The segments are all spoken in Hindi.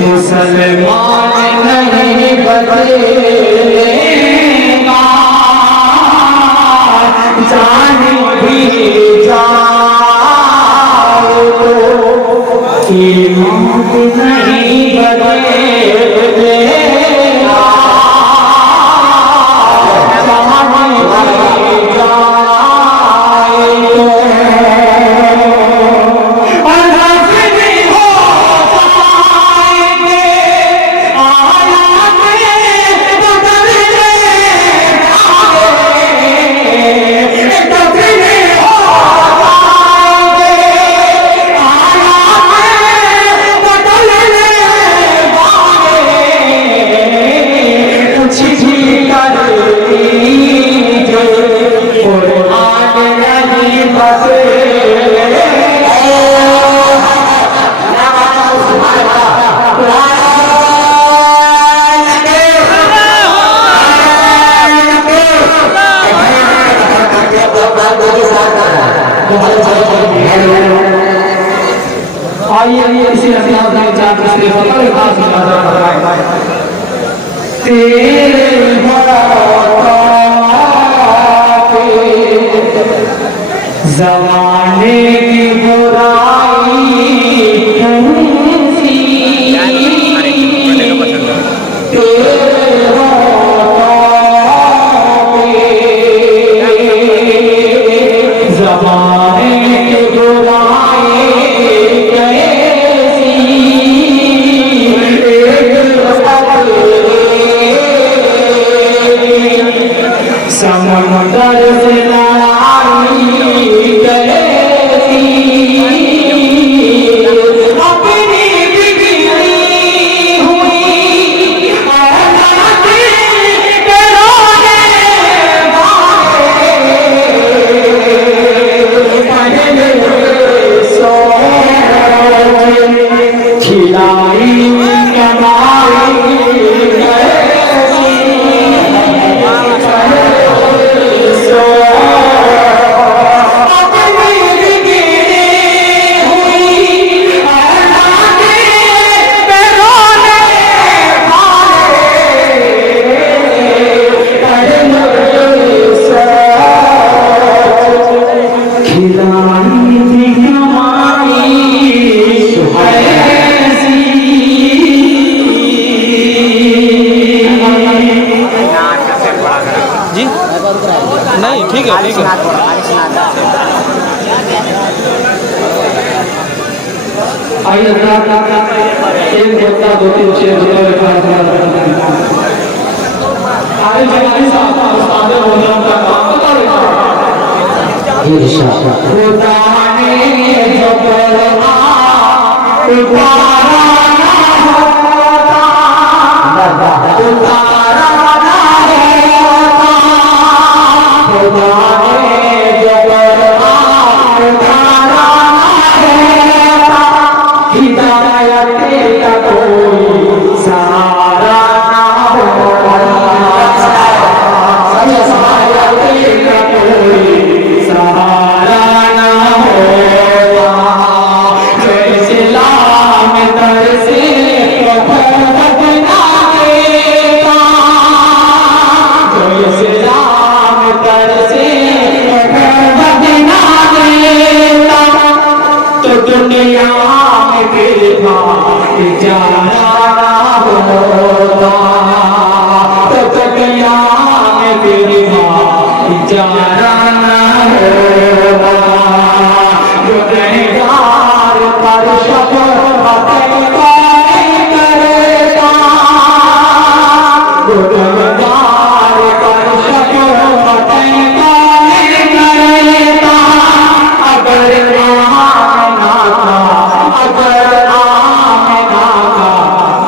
मुसलमान नहीं बदलेगा, जाने भी जाओ तो ईमान नहीं बदलेगा, जाने भी आइए इसी अंदाज में चार दूसरे बड़े खास तेरे ज़माने की बुराई समंदर से लड़ाई कैसी अपनी बिगड़ी हुई औलाद के रोने वाले सोच खिलाई कमाई नहीं ठीक है ठीक है आइए एक बच्चा दो तीन छह आगे जवानी साहब उस्ताद मोहम्मद का काम बता रहे हैं खुदा ने जो बोला उतारा ना होता उतारा ना होता खुदा ने जो बोला उतारा ना होता हिदायत का कोई सहारा ना होता दुनिया में फिर जाना होता तो दुनिया में फिर जाना होता गुनहगार पर शफ़क़त करेगा गुनहगार पर शफ़क़त करेगा अगर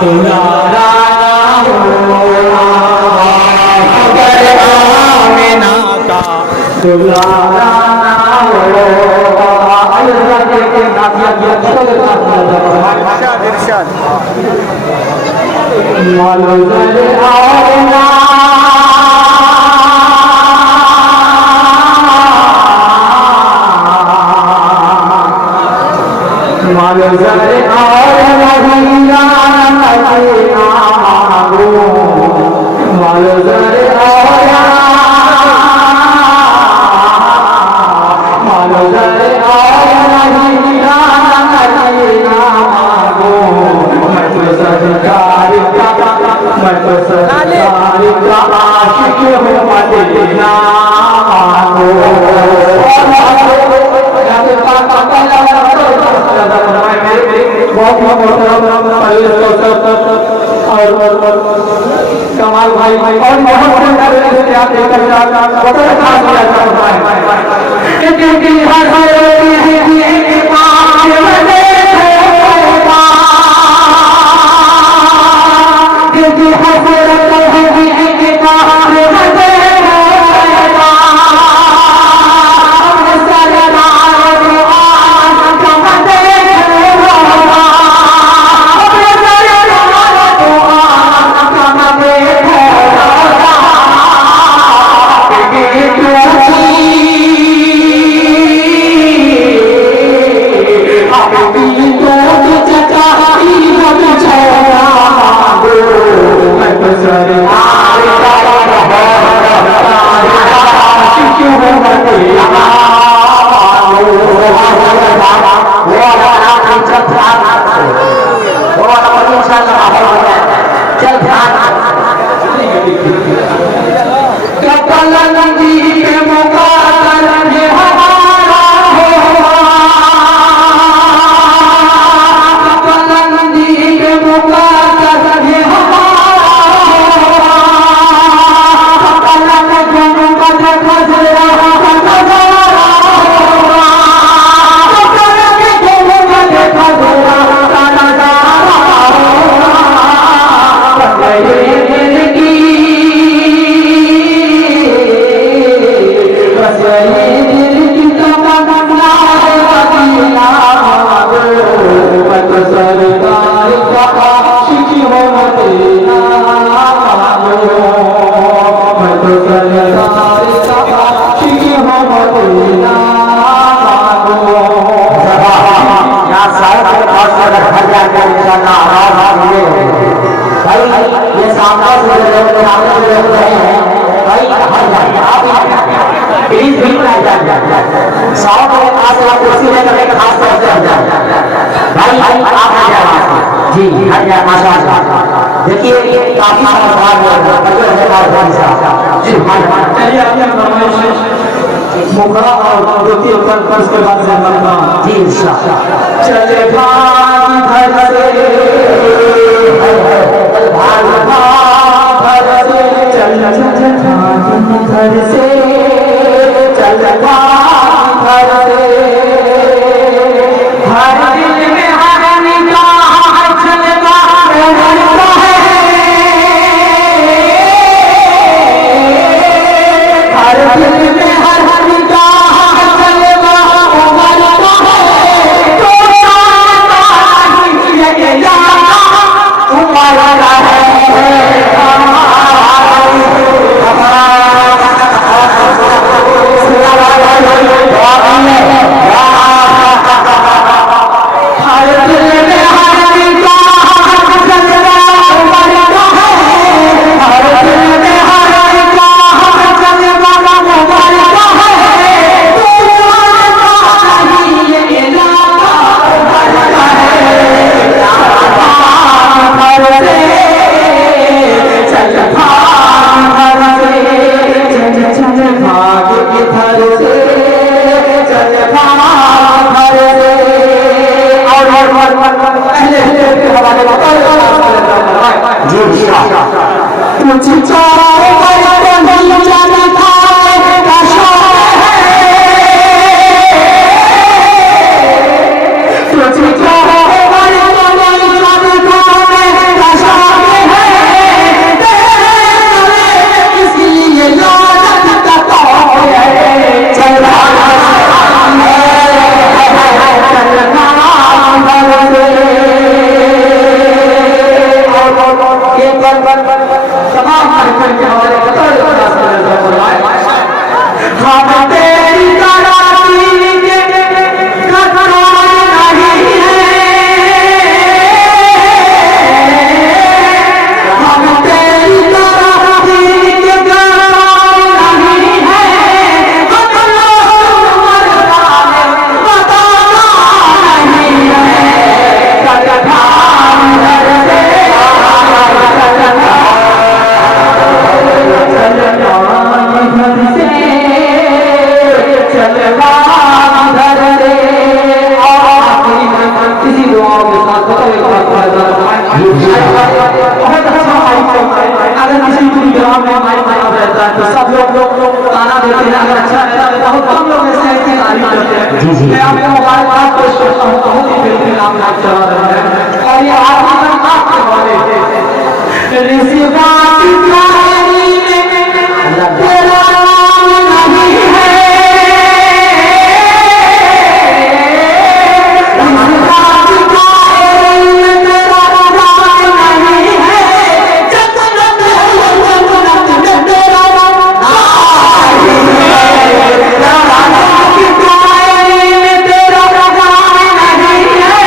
दुलारा होगा अगर आमिना का दुलारा होगा अल्लाह के इरशाद मलज़र आना मालो जरे और महिला नचना मांगो मालो जरे और मालो जरे और महिला नचना मांगो मैं तो सरकार का आशिक हूँ मदीना मांगो कमाल भाई और देखिए काफी समझदार मुखड़ा और धोती ऊपर उसके बाद से मरना जी चले भाग घर से भाग घर से चल घर से चल भाग घर से हर दिल में हर निगाह चलता रहता है हर दिल में हर निगाह चलता रहता है तो ये तुम्हारा है तमाम बार बात पेश करता हूँ, बहुत ही बेहतरीन आप नाच चला रहे हैं और ये आदमी का नाच के वाले ऋषि बात कायरी में तेरा नाम नहीं है, ऋषि बात कायरी में तेरा नाम नहीं है, जन्नत है जन्नत में तेरा नाम नहीं है, तेरा नाम की कायरी में तेरा नाम नहीं है,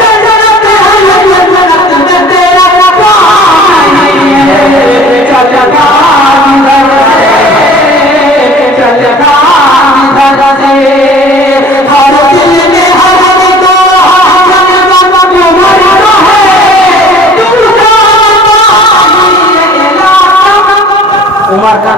जन्नत है जन्नत में तेरा नाम नहीं है, चल जा इधर से, चल जा इधर से, हर दिल में हर को जन्नत तुम्हारा है, दूसरा नहीं है। उमर का